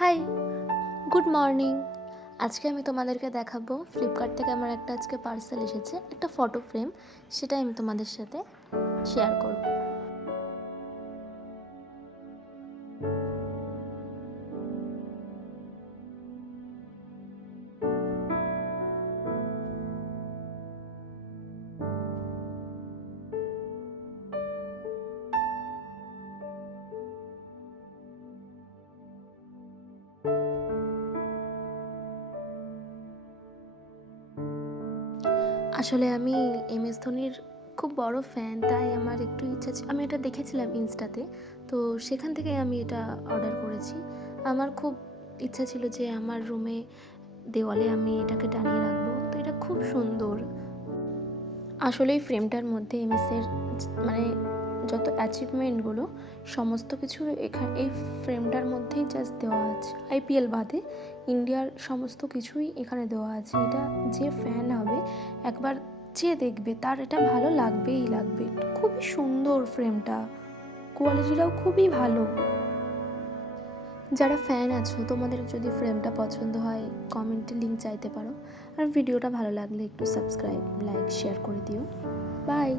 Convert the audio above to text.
High, good morning. আজকে আমি তোমাদেরকে দেখাবো ফ্লিপকার্ট থেকে আমার একটা আজকে পার্সেল এসেছে, একটা ফটো ফ্রেম। সেটাই আমি তোমাদের সাথে শেয়ার করব। আসলে আমি MS ধোনির খুব বড় ফ্যান, তাই আমার একটু ইচ্ছা ছিল। আমি এটা দেখেছিলাম ইনস্টাতে, তো সেখান থেকে আমি এটা অর্ডার করেছি। আমার খুব ইচ্ছা ছিল যে আমার রুমে দেওয়ালে আমি এটাকে টানিয়ে রাখবো, তো এটা খুব সুন্দর। আসলে এই ফ্রেমটার মধ্যে এমএসের মানে যত অ্যাচিভমেন্টগুলো সমস্ত কিছু এখানে এই ফ্রেমটার মধ্যেই জাস্ট দেওয়া আছে। IPL বাদে ইন্ডিয়ার সমস্ত কিছুই এখানে দেওয়া আছে। এটা যে ফ্যান হবে, একবার যে দেখবে তার এটা ভালো লাগবেই লাগবে। খুবই সুন্দর ফ্রেমটা, কোয়ালিটিটাও খুবই ভালো। যারা ফ্যান আছো, তোমাদের যদি ফ্রেমটা পছন্দ হয় কমেন্টে লিঙ্ক চাইতে পারো। আর ভিডিওটা ভালো লাগলে একটু সাবস্ক্রাইব, লাইক, শেয়ার করে দিও। বাই।